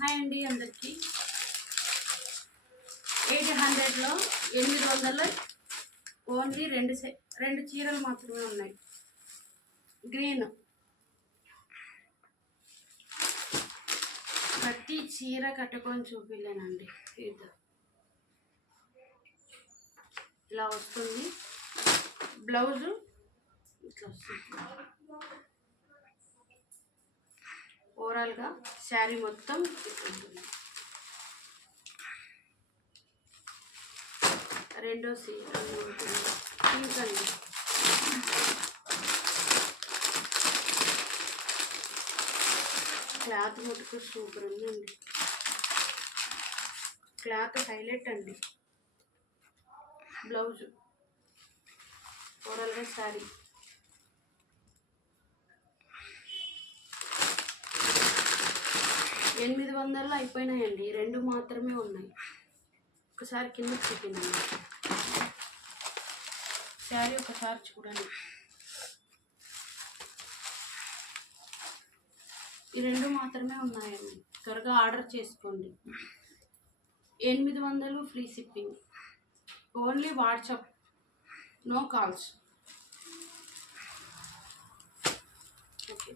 Hi అండి అందరికీ. 800లో 800 only రెండు చీరలు మాత్రమే ఉన్నాయి. గ్రీన్ ప్రతి చీర కట్టుకొని చూపిలేనండి. ఇలా వస్తుంది బ్లౌజు, ఇట్లా వస్తుంది. ఓవరాల్గా శారీ మొత్తం ఉంటుంది. రెండో పింక్ అండి. క్లాత్ మటుకు సూపర్ ఉందండి. క్లాత్ హైలైట్ అండి. బ్లౌజు, ఓవరాల్గా శారీ. $800 అయిపోయినాయండి. రెండు మాత్రమే ఉన్నాయి. ఒకసారి కింద చూపించండి. శారీ ఒకసారి చూడండి. ఈ రెండు మాత్రమే ఉన్నాయండి. త్వరగా ఆర్డర్ చేసుకోండి. 800 free shipping. Only WhatsApp, no calls. Okay.